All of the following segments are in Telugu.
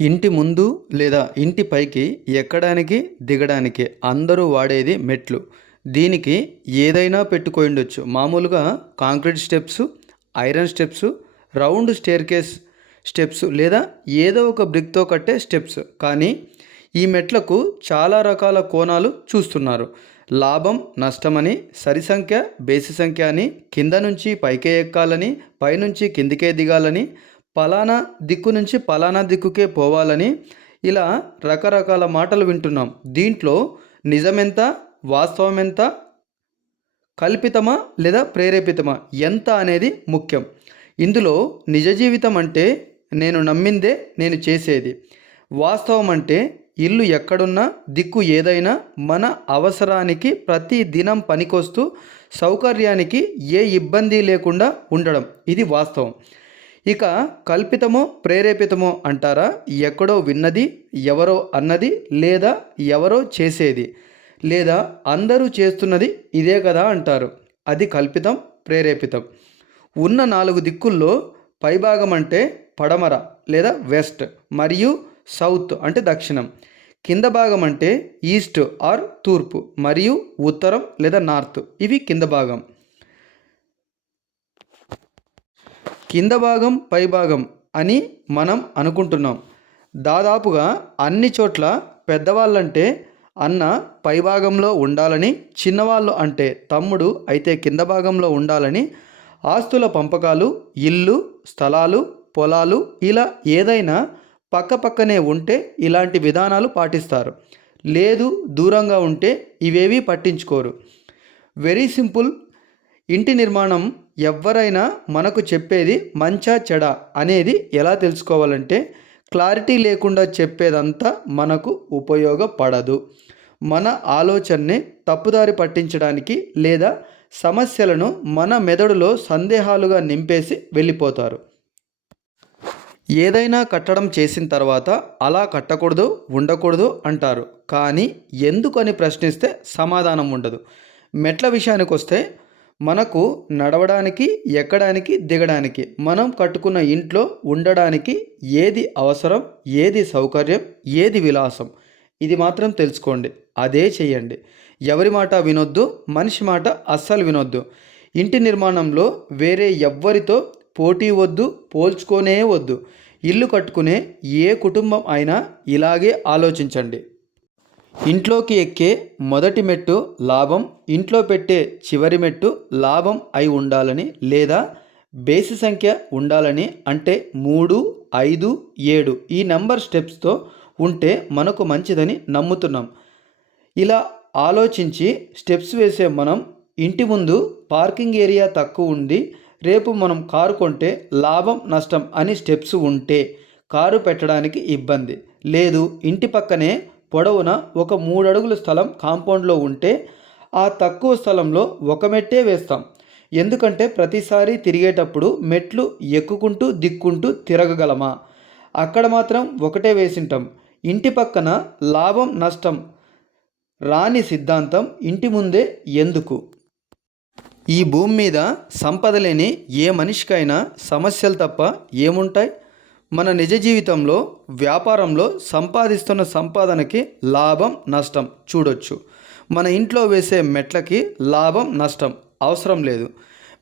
ఇంటి ముందు లేదా ఇంటి పైకి ఎక్కడానికి దిగడానికి అందరూ వాడేది మెట్లు. దీనికి ఏదైనా పెట్టుకోయిండొచ్చు. మామూలుగా concrete steps iron steps round staircase steps లేదా ఏదో ఒక బ్రిక్తో కట్టే స్టెప్స్. కానీ ఈ మెట్లకు చాలా రకాల కోణాలు చూస్తున్నారు. లాభం నష్టమని సరి సంఖ్య బేసి సంఖ్య అని కింద నుంచి పైకే ఎక్కాలని పైనుంచి కిందికే దిగాలని పలానా దిక్కు నుంచి పలానా దిక్కుకే పోవాలని ఇలా రకరకాల మాటలు వింటున్నాం. దీంట్లో నిజమెంత వాస్తవం ఎంత కల్పితమా లేదా ప్రేరేపితమా? ఎంత అనేది ముఖ్యం. ఇందులో నిజ జీవితం అంటే నేను నమ్మిందే నేను చేసేది. వాస్తవం అంటే ఇల్లు ఎక్కడున్నా దిక్కు ఏదైనా మన అవసరానికి ప్రతి దినం పనికొస్తూ సౌకర్యానికి ఏ ఇబ్బంది లేకుండా ఉండడం. ఇది వాస్తవం. ఇక కల్పితమో ప్రేరేపితమో అంటారా? ఎక్కడో విన్నది ఎవరో అన్నది లేదా ఎవరో చేసేది లేదా అందరూ చేస్తున్నది ఇదే కదా అంటారు. అది కల్పితం ప్రేరేపితం. ఉన్న నాలుగు దిక్కుల్లో పైభాగం అంటే పడమర లేదా వెస్ట్ మరియు సౌత్ అంటే దక్షిణం. కింద భాగం అంటే ఈస్ట్ ఆర్ తూర్పు మరియు ఉత్తరం లేదా నార్త్. ఇవి కింద భాగం. కింద భాగం పై భాగం అని మనం అనుకుంటున్నాం. దాదాపుగా అన్ని చోట్ల పెద్దవాళ్ళంటే అన్న పై భాగంలో ఉండాలని చిన్నవాళ్ళు అంటే తమ్ముడు అయితే కింద భాగంలో ఉండాలని ఆస్తుల పంపకాలు ఇల్లు స్థలాలు పొలాలు ఇలా ఏదైనా పక్క పక్కనే ఉంటే ఇలాంటి విధానాలు పాటిస్తారు. లేదు దూరంగా ఉంటే ఇవేవీ పట్టించుకోరు. Very simple. ఇంటి నిర్మాణం ఎవరైనా మనకు చెప్పేది మంచా చెడ అనేది ఎలా తెలుసుకోవాలంటే క్లారిటీ లేకుండా చెప్పేదంతా మనకు ఉపయోగపడదు. మన ఆలోచనని తప్పుదారి పట్టించడానికి లేదా సమస్యలను మన మెదడులో సందేహాలుగా నింపేసి వెళ్ళిపోతారు. ఏదైనా కట్టడం చేసిన తర్వాత అలా కట్టకూడదు ఉండకూడదు అంటారు. కానీ ఎందుకని ప్రశ్నిస్తే సమాధానం ఉండదు. మెట్ల విషయానికి వస్తే మనకు నడవడానికి ఎక్కడానికి దిగడానికి మనం కట్టుకున్న ఇంట్లో ఉండడానికి ఏది అవసరం ఏది సౌకర్యం ఏది విలాసం? ఇది మాత్రం తెలుసుకోండి. అదే చేయండి. ఎవరి మాట వినొద్దు మనిషి మాట అస్సలు వినొద్దు. ఇంటి నిర్మాణంలో వేరే ఎవ్వరితో పోటీ వద్దు పోల్చుకోనే వద్దు. ఇల్లు కట్టుకునే ఏ కుటుంబం అయినా ఇలాగే ఆలోచించండి. ఇంట్లోకి ఎక్కే మొదటి మెట్టు లాభం ఇంట్లో పెట్టే చివరి మెట్టు లాభం అయి ఉండాలని లేదా బేసి సంఖ్య ఉండాలని అంటే మూడు ఐదు ఏడు ఈ నెంబర్ స్టెప్స్తో ఉంటే మనకు మంచిదని నమ్ముతున్నాం. ఇలా ఆలోచించి స్టెప్స్ వేసే మనం ఇంటి ముందు పార్కింగ్ ఏరియా తక్కువ ఉంది రేపు మనం కారు కొంటే లాభం నష్టం అని స్టెప్స్ ఉంటే కారు పెట్టడానికి ఇబ్బంది. లేదు ఇంటి పక్కనే పొడవున ఒక మూడు అడుగుల స్థలం కాంపౌండ్లో ఉంటే ఆ తక్కువ స్థలంలో ఒక మెట్టే వేస్తాం. ఎందుకంటే ప్రతిసారి తిరిగేటప్పుడు మెట్లు ఎక్కుకుంటూ దిక్కుంటూ తిరగగలమా? అక్కడ మాత్రం ఒకటే వేసింటాం. ఇంటి పక్కన లాభం నష్టం రాని సిద్ధాంతం ఇంటి ముందే ఎందుకు? ఈ భూమి మీద సంపద లేని ఏ మనిషికైనా సమస్యలు తప్ప ఏముంటాయి? మన నిజ జీవితంలో వ్యాపారంలో సంపాదిస్తున్న సంపాదనకి లాభం నష్టం చూడొచ్చు. మన ఇంట్లో వేసే మెట్లకి లాభం నష్టం అవసరం లేదు.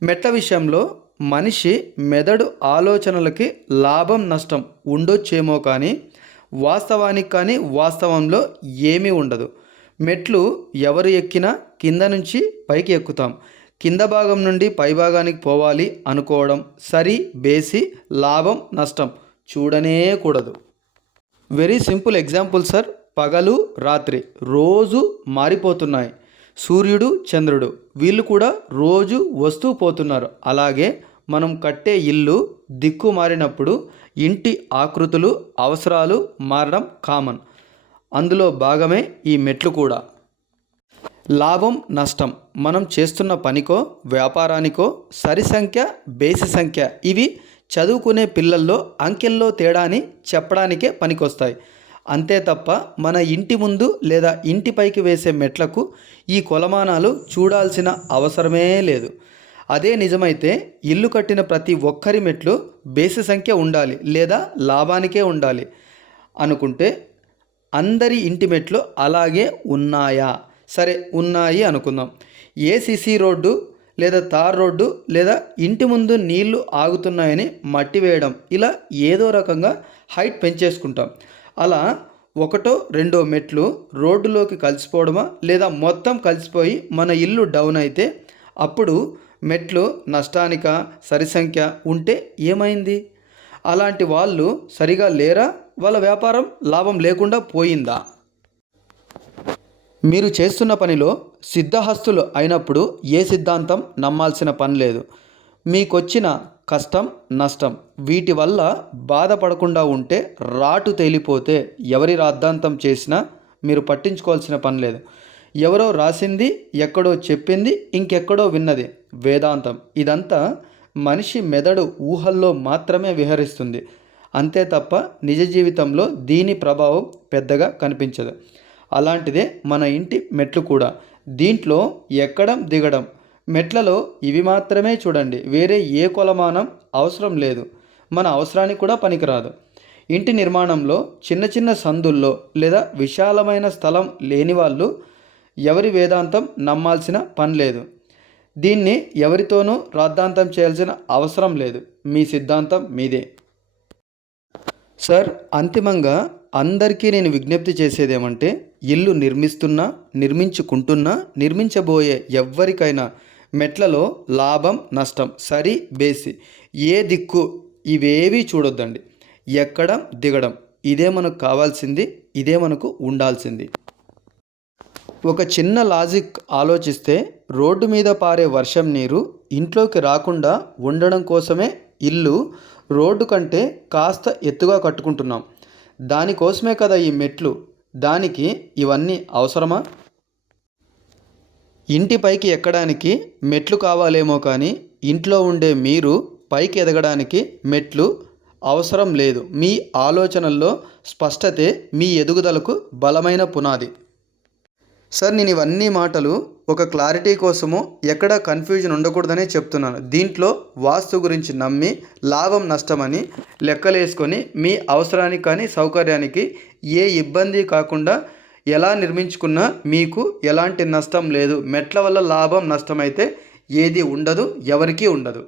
మెట్ల విషయంలో మనిషి మెదడు ఆలోచనలకి లాభం నష్టం ఉండొచ్చేమో కానీ వాస్తవానికి కానీ వాస్తవంలో ఏమీ ఉండదు. మెట్లు ఎవరు ఎక్కినా కింద నుంచి పైకి ఎక్కుతాం. కింద భాగం నుండి పై భాగానికి పోవాలి అనుకోవడం సరి బేసి లాభం నష్టం చూడనే కూడదు. వెరీ సింపుల్ ఎగ్జాంపుల్ సార్ పగలు రాత్రి. రోజు మారిపోతున్నాయి. సూర్యుడు చంద్రుడు. వీళ్ళు కూడా రోజు వస్తూ పోతున్నారు. అలాగే మనం కట్టే ఇల్లు దిక్కు మారినప్పుడు ఇంటి ఆకృతులు అవసరాలు మారడం కామన్ అందులో భాగమే ఈ మెట్లు కూడా. లాభం నష్టం. మనం చేస్తున్న పనికో వ్యాపారానికో సరి సంఖ్య బేసి సంఖ్య. ఇవి చదువుకునే పిల్లల్లో అంకెల్లో తేడాని చెప్పడానికే పనికొస్తాయి. అంతే తప్ప మన ఇంటి ముందు లేదా ఇంటిపైకి వేసే మెట్లకు ఈ కొలమానాలు చూడాల్సిన అవసరమే లేదు. అదే నిజమైతే ఇల్లు కట్టిన ప్రతి ఒక్కరి మెట్లు బేసి సంఖ్య ఉండాలి లేదా లాభానికే ఉండాలి అనుకుంటే అందరి ఇంటి మెట్లు అలాగే ఉన్నాయా? సరే ఉన్నాయి అనుకుందాం. ఏసీసీ రోడ్డు లేదా తార్ రోడ్డు లేదా ఇంటి ముందు నీళ్ళు ఆగుతున్నాయని మట్టి వేయడం. ఇలా ఏదో రకంగా హైట్ పెంచేసుకుంటాం. అలా ఒకటో రెండో మెట్లు రోడ్డులోకి కలిసిపోవడమా లేదా మొత్తం కలిసిపోయి మన ఇల్లు డౌన్ అయితే అప్పుడు మెట్లు నష్టానిక సరిసంఖ్య ఉంటే ఏమైంది? అలాంటి వాళ్ళు సరిగా లేరా? వాళ్ళ వ్యాపారం లాభం లేకుండా పోయిందా? మీరు చేస్తున్న పనిలో సిద్ధహస్తులు అయినప్పుడు ఏ సిద్ధాంతం నమ్మాల్సిన పని లేదు. మీకొచ్చిన కష్టం నష్టం వీటి వల్ల బాధపడకుండా ఉంటే రాటు తేలిపోతే ఎవరి రాద్ధాంతం చేసినా మీరు పట్టించుకోవాల్సిన పని లేదు. ఎవరో రాసింది ఎక్కడో చెప్పింది ఇంకెక్కడో విన్నది. వేదాంతం ఇదంతా మనిషి మెదడు ఊహల్లో మాత్రమే విహరిస్తుంది. అంతే తప్ప నిజ జీవితంలో దీని ప్రభావం పెద్దగా కనిపించదు. అలాంటిదే మన ఇంటి మెట్లు కూడా. దీంట్లో ఎక్కడం దిగడం. మెట్లలో ఇవి మాత్రమే చూడండి. వేరే ఏ కొలమానం అవసరం లేదు. మన అవసరానికి కూడా పనికిరాదు. ఇంటి నిర్మాణంలో చిన్న చిన్న సందుల్లో లేదా విశాలమైన స్థలం లేని వాళ్ళు ఎవరి వేదాంతం నమ్మాల్సిన పని లేదు. దీన్ని ఎవరితోనూ రాద్ధాంతం చేయాల్సిన అవసరం లేదు. మీ సిద్ధాంతం మీదే. సార్ అంతిమంగా అందరికీ నేను విజ్ఞప్తి చేసేది ఏమంటే ఇల్లు నిర్మిస్తున్నా నిర్మించుకుంటున్నా నిర్మించబోయే ఎవ్వరికైనా మెట్లలో లాభం నష్టం సరి బేసి ఏ దిక్కు ఇవేవీ చూడొద్దండి. ఎక్కడం దిగడం ఇదే మనకు కావాల్సింది ఇదే మనకు ఉండాల్సింది. ఒక చిన్న లాజిక్ ఆలోచిస్తే రోడ్డు మీద పారే వర్షం నీరు ఇంట్లోకి రాకుండా ఉండడం కోసమే ఇల్లు రోడ్డు కంటే కాస్త ఎత్తుగా కట్టుకుంటున్నాం. దానికోసమే కదా ఈ మెట్లు. దానికి ఇవన్నీ అవసరమా? ఇంటి పైకి ఎక్కడానికి మెట్లు కావాలేమో కానీ ఇంట్లో ఉండే మీరు పైకి ఎదగడానికి మెట్లు అవసరం లేదు. మీ ఆలోచనల్లో స్పష్టతే మీ ఎదుగుదలకు బలమైన పునాది. సార్ నేను ఇవన్నీ మాటలు ఒక క్లారిటీ కోసము ఎక్కడ కన్ఫ్యూజన్ ఉండకూడదనే చెప్తున్నాను. దీంట్లో వాస్తు గురించి నమ్మి లాభం నష్టమని లెక్కలేసుకొని మీ అవసరానికి కానీ సౌకర్యానికి ఏ ఇబ్బంది కాకుండా ఎలా నిర్మించుకున్నా మీకు ఎలాంటి నష్టం లేదు. మెట్ల వల్ల లాభం నష్టమైతే ఏది ఉండదు ఎవరికీ ఉండదు.